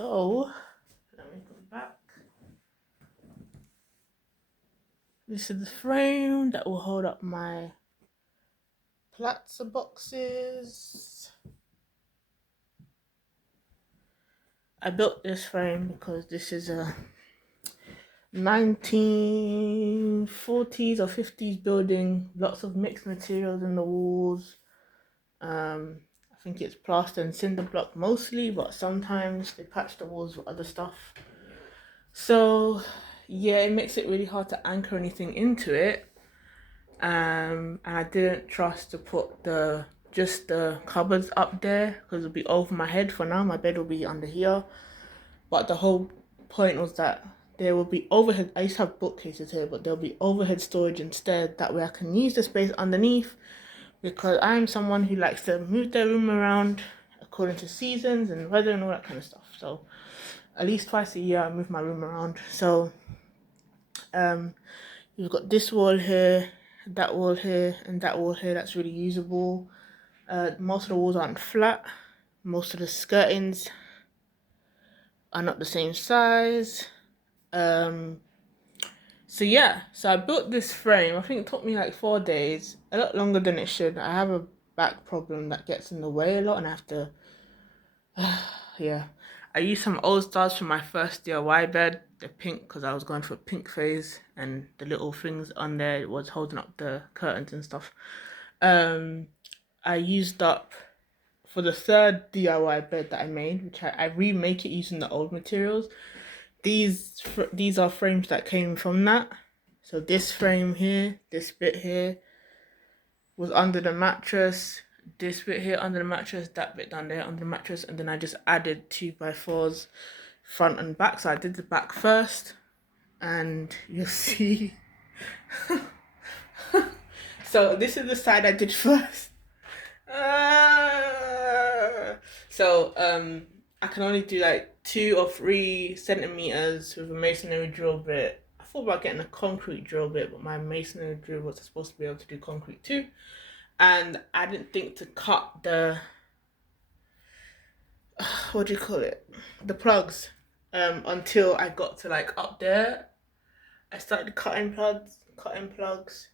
So let me go back. This is the frame that will hold up my Platzer boxes. I built this frame because this is a 1940s or 50s building, lots of mixed materials in the walls. I think it's plaster and cinder block mostly, but sometimes they patch the walls with other stuff. So yeah, it makes it really hard to anchor anything into it. And I didn't trust to put just the cupboards up there because it'll be over my head for now. My bed will be under here. But the whole point was that there will be overhead. I used to have bookcases here, but there'll be overhead storage instead. That way I can use the space underneath, because I'm someone who likes to move their room around according to seasons and weather and all that kind of stuff. So at least twice a year I move my room around. So you've got this wall here, that wall here, and that wall here that's really usable. Most of the walls aren't flat. Most of the skirtings are not the same size. So yeah, so I built this frame. I think it took me like 4 days, a lot longer than it should. I have a back problem that gets in the way a lot, and I have to yeah. I used some old studs from my first DIY bed, the pink, because I was going for a pink phase, and the little things on there was holding up the curtains and stuff. I used up for the third DIY bed that I made, which I remake it using the old materials. These are frames that came from that. So this frame here, this bit here was under the mattress. This bit here under the mattress, that bit down there under the mattress, and then I just added 2x4s front and back. So I did the back first, and you'll see. So this is the side I did first. So I can only do like 2 or 3 centimeters with a masonry drill bit. I thought about getting a concrete drill bit, but my masonry drill was supposed to be able to do concrete too. And I didn't think to cut the what do you call it, the plugs, until I got to like up there. I started cutting plugs.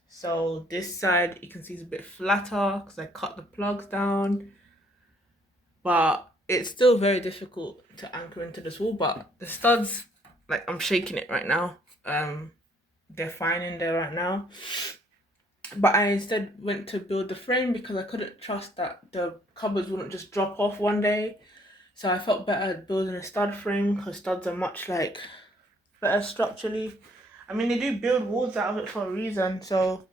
So this side you can see is a bit flatter because I cut the plugs down, but it's still very difficult to anchor into this wall. But the studs, like, I'm shaking it right now. They're fine in there right now. But I instead went to build the frame because I couldn't trust that the cupboards wouldn't just drop off one day. So I felt better building a stud frame because studs are much like better structurally. I mean, they do build walls out of it for a reason. So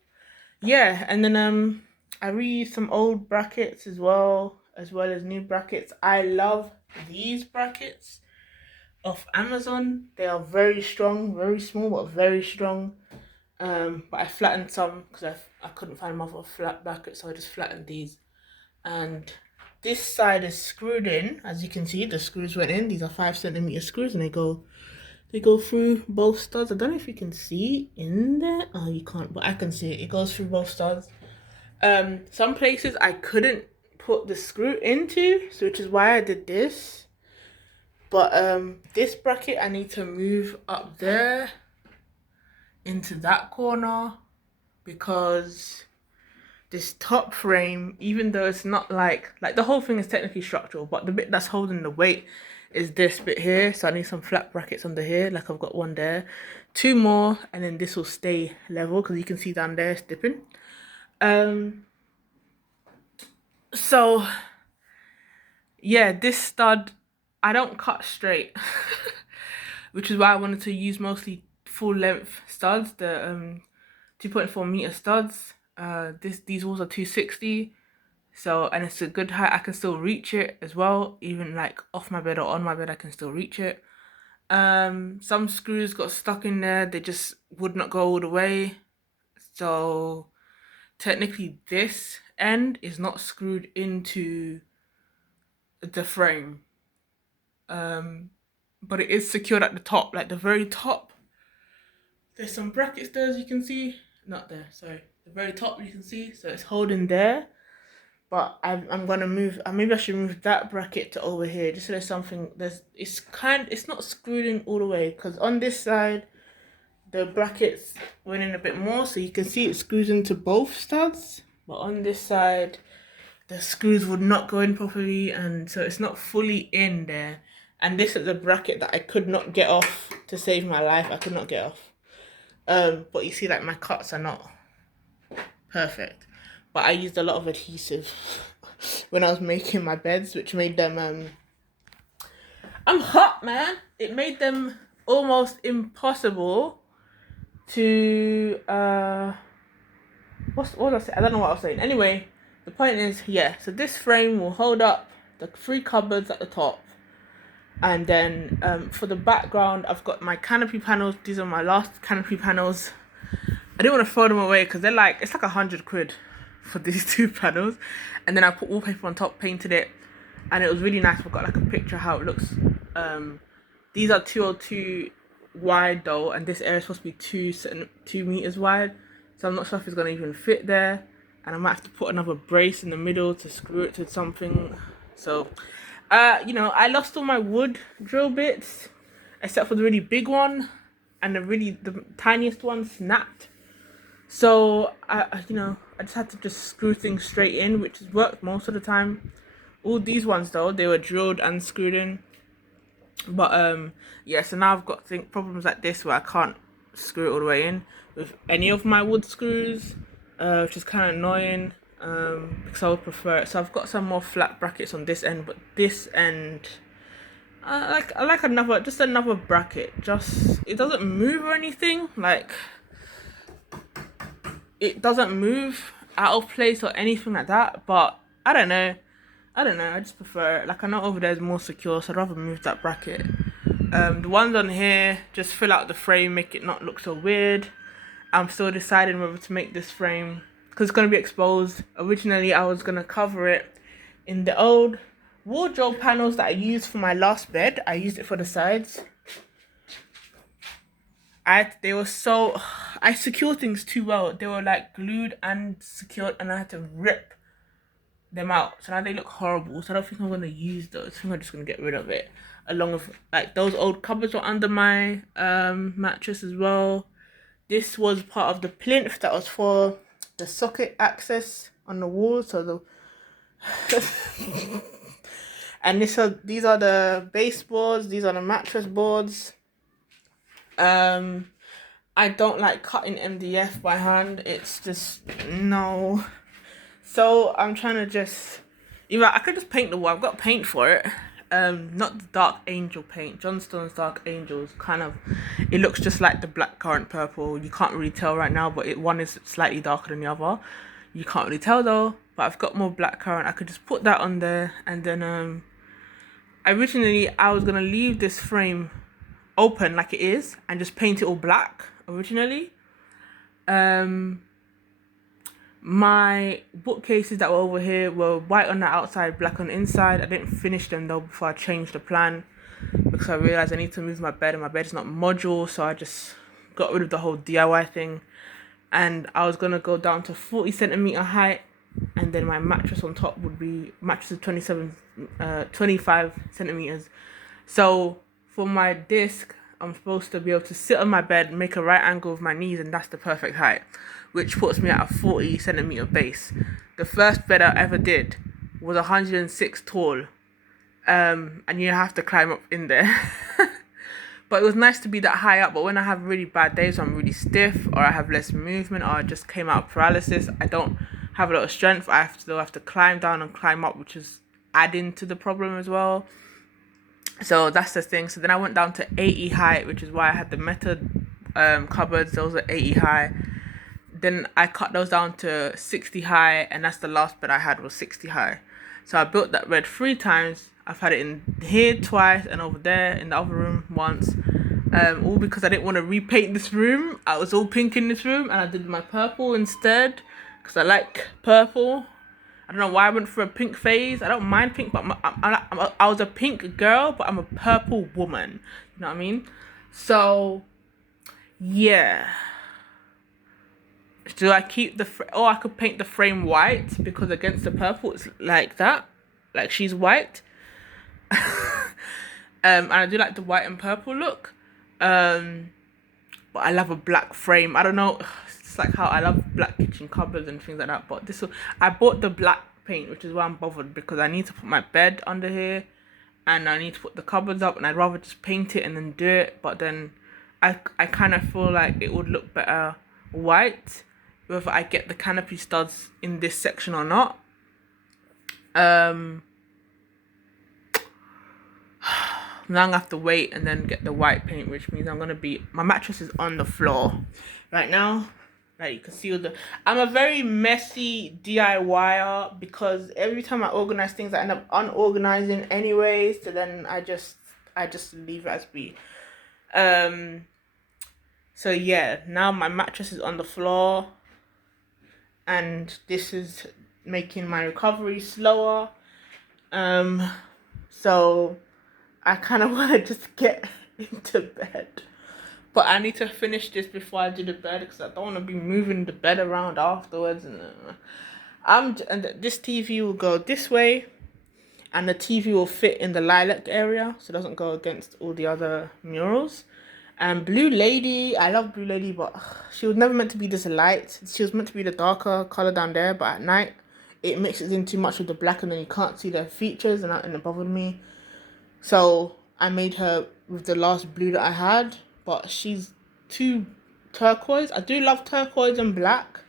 yeah, and then I reused some old brackets as well as new brackets. I love these brackets off Amazon. They are very strong, very small but very strong. But I flattened some because I couldn't find my other flat bracket, so I just flattened these. And this side is screwed in, as you can see. The screws went in. These are 5 centimeter screws, and they go through both studs. I don't know if you can see in there. Oh, you can't, but I can see it. It goes through both studs. Some places I couldn't put the screw into, so which is why I did this. But this bracket I need to move up there into that corner, because this top frame, even though it's not like the whole thing is technically structural, but the bit that's holding the weight is this bit here. So I need some flat brackets under here, like I've got one there, 2 more, and then this will stay level because you can see down there it's dipping. So yeah, this stud I don't cut straight, which is why I wanted to use mostly full length studs, the 2.4 meter studs. These walls are 260, so, and it's a good height. I can still reach it as well, even like off my bed or on my bed I can still reach it. Some screws got stuck in there, they just would not go all the way, so technically this end is not screwed into the frame, but it is secured at the top, like the very top. There's some brackets there, as you can see. Not there, sorry, the very top you can see, so it's holding there. but I'm gonna move. Maybe I should move that bracket to over here, just so there's something. It's not screwed in all the way, because on this side the brackets went in a bit more, so you can see it screws into both studs. But on this side, the screws would not go in properly, and so it's not fully in there. And this is a bracket that I could not get off to save my life. I could not get off. But you see, like, my cuts are not perfect. But I used a lot of adhesive when I was making my beds, which made them I'm hot, man. It made them almost impossible to what was I saying? I don't know what I was saying. Anyway, the point is, yeah, so this frame will hold up the 3 cupboards at the top. And then for the background, I've got my canopy panels. These are my last canopy panels. I didn't want to throw them away because it's like £100 for these 2 panels. And then I put wallpaper on top, painted it, and it was really nice. I've got like a picture of how it looks. These are 202 wide though, and this area is supposed to be 2 meters wide. So I'm not sure if it's gonna even fit there, and I might have to put another brace in the middle to screw it to something. So, I lost all my wood drill bits, except for the really big one, and the tiniest one snapped. So I just had to just screw things straight in, which has worked most of the time. All these ones though, they were drilled and screwed in. But yeah, so now I've got problems like this where I can't screw it all the way in with any of my wood screws, which is kind of annoying, because I would prefer it. So I've got some more flat brackets on this end, but this end, I like another bracket. Just, it doesn't move or anything, like it doesn't move out of place or anything like that, but I don't know, I just prefer it. Like, I know over there is more secure, so I'd rather move that bracket. The ones on here just fill out the frame, make it not look so weird. I'm still deciding whether to make this frame, because it's going to be exposed. Originally, I was going to cover it in the old wardrobe panels that I used for my last bed. I used it for the sides. I secured things too well. They were like glued and secured, and I had to rip them out. So now they look horrible. So I don't think I'm gonna use those. I think I'm just gonna get rid of it. Along with, like, those old cupboards were under my mattress as well. This was part of the plinth that was for the socket access on the wall. So and these are the baseboards. These are the mattress boards. I don't like cutting MDF by hand. It's just, no. So I'm trying to just, I could just paint the wall. I've got paint for it. Not the Dark Angel paint. Johnstone's Dark Angels, kind of, it looks just like the blackcurrant purple. You can't really tell right now, but one is slightly darker than the other. You can't really tell though. But I've got more blackcurrant. I could just put that on there, and then originally I was gonna leave this frame open like it is and just paint it all black originally. My bookcases that were over here were white on the outside, black on the inside. I didn't finish them though before I changed the plan, because I realized I need to move my bed, and my bed is not modular, so I just got rid of the whole DIY thing. And I was gonna go down to 40 centimeter height, and then my mattress on top would be, mattress is 25 centimeters. So for my disc, I'm supposed to be able to sit on my bed, make a right angle with my knees, and that's the perfect height, which puts me at a 40 centimeter base. The first bed I ever did was 106 tall, and you have to climb up in there. But it was nice to be that high up. But when I have really bad days, I'm really stiff, or I have less movement, or I just came out of paralysis, I don't have a lot of strength. I have to climb down and climb up, which is adding to the problem as well. So that's the thing. So then I went down to 80 height, which is why I had the method cupboards. Those are 80 high. Then I cut those down to 60 high, and that's the last bed I had, was 60 high. So I built that bed 3 times. I've had it in here twice, and over there in the other room once. All because I didn't want to repaint this room. I was all pink in this room, and I did my purple instead, because I like purple. I don't know why I went for a pink phase. I don't mind pink, but I was a pink girl, but I'm a purple woman. You know what I mean? So, yeah. Do I keep the or I could paint the frame white because against the purple it's like that, like she's white. And I do like the white and purple look. But I love a black frame. I don't know. It's like how I love black kitchen cupboards and things like that. But I bought the black paint, which is why I'm bothered, because I need to put my bed under here, and I need to put the cupboards up, and I'd rather just paint it and then do it. But then I kind of feel like it would look better white, whether I get the canopy studs in this section or not. Now I'm gonna have to wait and then get the white paint, which means my mattress is on the floor right now. Like you can see I'm a very messy DIYer, because every time I organize things I end up unorganizing anyways, so then I just leave it as be. So yeah, now my mattress is on the floor, and this is making my recovery slower. So I kind of want to just get into bed. But I need to finish this before I do the bed, because I don't want to be moving the bed around afterwards. And this TV will go this way, and the TV will fit in the lilac area, so it doesn't go against all the other murals. And Blue Lady, I love Blue Lady, but she was never meant to be this light. She was meant to be the darker color down there, but at night it mixes in too much with the black, and then you can't see the features, and it bothered me. So I made her with the last blue that I had, but she's too turquoise. I do love turquoise and black,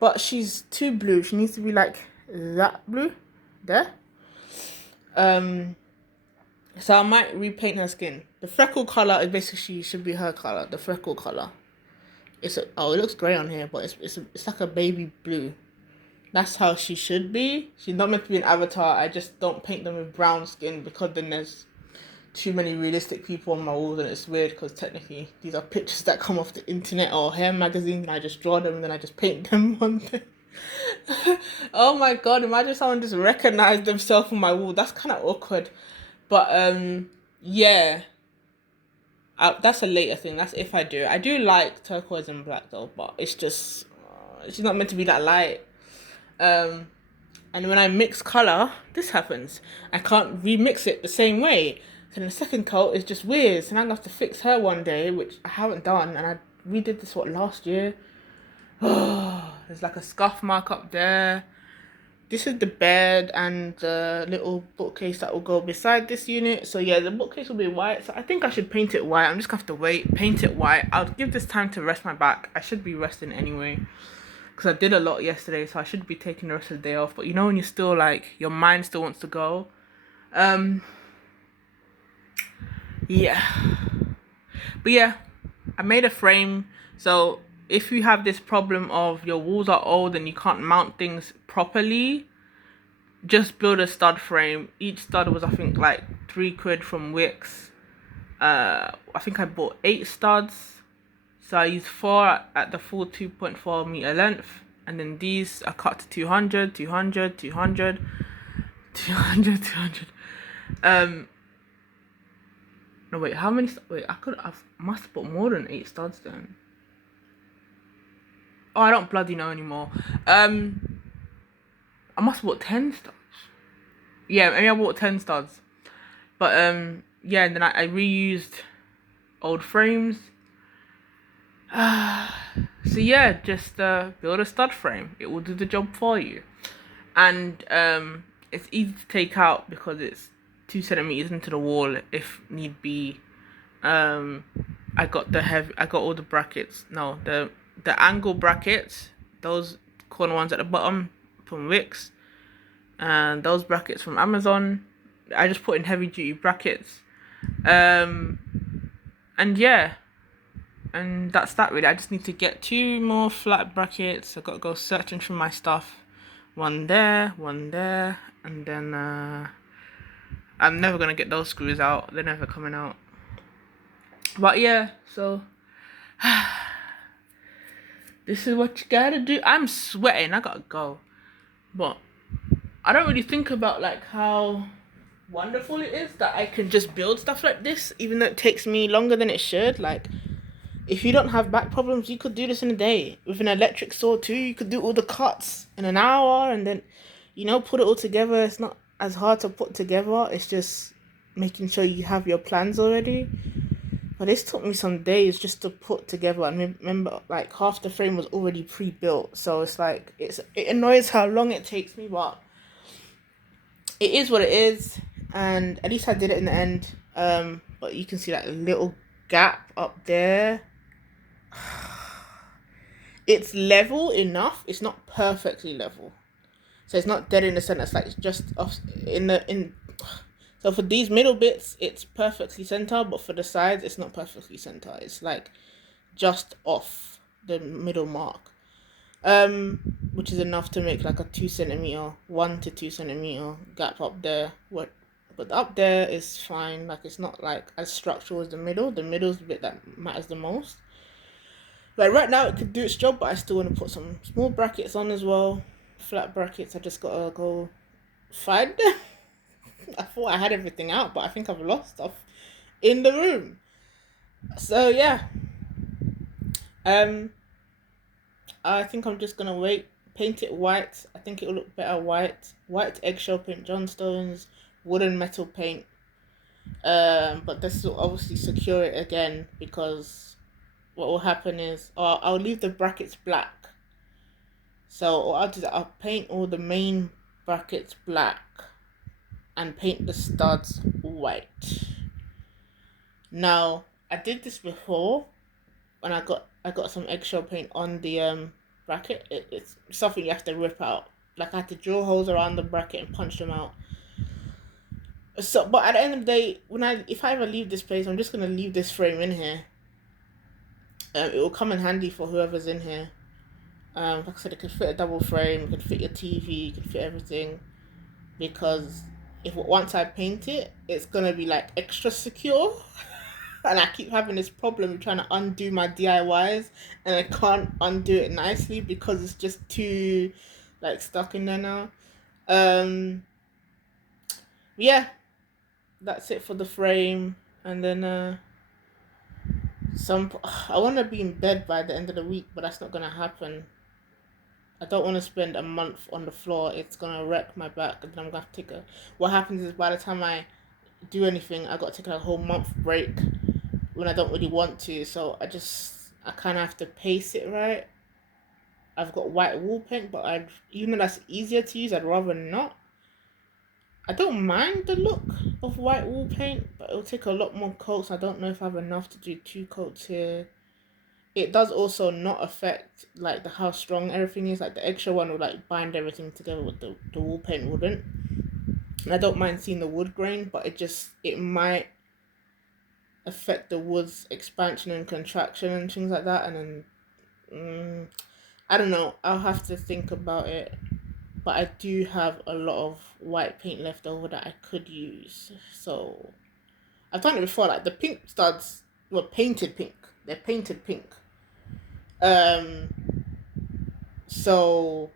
but she's too blue. She needs to be like that blue there. So I might repaint her skin. The freckle color is basically should be her color. The freckle color. It looks grey on here, but it's like a baby blue. That's how she should be. She's not meant to be an avatar. I just don't paint them with brown skin, because then there's too many realistic people on my walls, and it's weird because technically these are pictures that come off the internet or hair magazines, and I just draw them and then I just paint them one day. Oh my god, imagine someone just recognized themselves on my wall. That's kind of awkward. But yeah. That's a later thing. That's if I do it. I do like turquoise and black though, but it's just she's not meant to be that light. And when I mix color, this happens. I can't remix it the same way. So the second coat is just weird. So now I'm gonna have to fix her one day, which I haven't done. And I redid this last year. Oh, there's like a scuff mark up there. This is the bed and the little bookcase that will go beside this unit. So yeah, the bookcase will be white. So I think I should paint it white. I'm just gonna have to wait, paint it white. I'll give this time to rest my back. I should be resting anyway, because I did a lot yesterday, so I should be taking the rest of the day off. But you know when you're still like, your mind still wants to go. Yeah. But yeah, I made a frame. So if you have this problem of your walls are old and you can't mount things properly, just build a stud frame. Each stud was, I think, like £3 from Wix. I think I bought 8 studs. So I used 4 at the full 2.4 meter length. And then these are cut to 200, 200, 200, 200, 200. No, wait, how many? Wait, I must have put more than 8 studs then. Oh, I don't bloody know anymore. I must have bought 10 studs. Yeah, maybe I bought 10 studs. But, yeah, and then I reused old frames. So yeah, just build a stud frame. It will do the job for you. And it's easy to take out because it's 2 centimeters into the wall if need be. I got all the brackets. No, the angle brackets, those corner ones at the bottom from Wix, and those brackets from Amazon. I just put in heavy duty brackets. And yeah, and that's that really. I just need to get 2 more flat brackets. I got to go searching for my stuff. One there, and then I'm never gonna get those screws out. They're never coming out. But yeah, so this is what you gotta do. I'm sweating. I gotta go. But I don't really think about like how wonderful it is that I can just build stuff like this, even though it takes me longer than it should. Like, If you don't have back problems, you could do this in a day. With an electric saw too, you could do all the cuts in an hour and then, put it all together. It's not as hard to put together. It's just making sure you have your plans already. But this took me some days just to put together. And remember, like, half the frame was already pre-built. So it's like, it annoys how long it takes me, but it is what it is. And at least I did it in the end. But you can see that little gap up there. It's level enough. It's not perfectly level, so it's not dead in the center. It's like it's just off in. So for these middle bits, it's perfectly center, but for the sides, it's not perfectly center. It's like just off the middle mark, which is enough to make like a 2 centimeter, 1 to 2 centimeter gap up there. But up there is fine. Like it's not like as structural as the middle. The middle's the bit that matters the most. Like right now, it could do its job, but I still want to put some small brackets on as well. Flat brackets. I just gotta go find them. I thought I had everything out, but I think I've lost stuff in the room. So yeah, I think I'm just gonna wait. Paint it white. I think it'll look better white. White eggshell paint, John Stones, wooden metal paint. But this will obviously secure it again because what will happen is, I'll leave the brackets black. So what I'll do is I'll paint all the main brackets black and paint the studs white. Now I did this before when I got some eggshell paint on the bracket. It's something you have to rip out. Like I had to drill holes around the bracket and punch them out. So, but at the end of the day, if I ever leave this place, I'm just gonna leave this frame in here. It will come in handy for whoever's in here. Like I said, it could fit a double frame, it could fit your TV, it could fit everything. Because if once I paint it, it's gonna be like extra secure. And I keep having this problem trying to undo my DIYs, and I can't undo it nicely because it's just too like stuck in there now. Yeah, that's it for the frame, and then I want to be in bed by the end of the week, but that's not gonna happen. I don't want to spend a month on the floor. It's gonna wreck my back, and then I'm gonna have to take a. What happens is by the time I do anything, I got to take a whole month break when I don't really want to. So I kind of have to pace it right. I've got white wall paint, but even though that's easier to use, I'd rather not. I don't mind the look of white wall paint, but it'll take a lot more coats. I don't know if I have enough to do 2 coats here. It does also not affect like how strong everything is. Like the extra one will like bind everything together, with the wall paint wouldn't. And I don't mind seeing the wood grain, but it might affect the wood's expansion and contraction and things like that. And then I don't know. I'll have to think about it. But I do have a lot of white paint left over that I could use. So I've done it before. Like the pink studs were painted pink. They're painted pink. So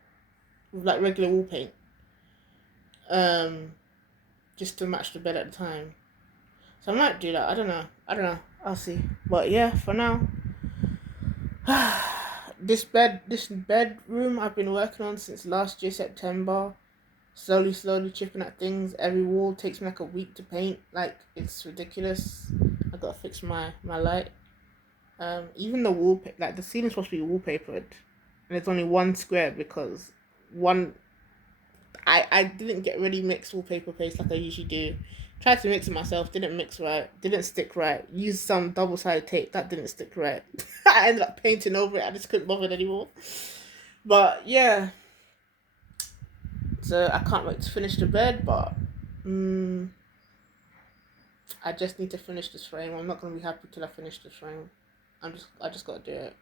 with like regular wall paint. Just to match the bed at the time. So I might do that. I don't know. I'll see. But yeah, for now. This bedroom I've been working on since last year September. Slowly chipping at things. Every wall takes me like a week to paint. Like it's ridiculous. I gotta fix my light. Even the like the ceiling's supposed to be wallpapered, and it's only one square because I didn't get really mixed wallpaper paste like I usually do. Tried to mix it myself, didn't mix right, didn't stick right. Used some double-sided tape, that didn't stick right. I ended up painting over it, I just couldn't bother anymore. But yeah. So I can't wait to finish the bed, but I just need to finish this frame. I'm not gonna be happy till I finish this frame. I just gotta do it.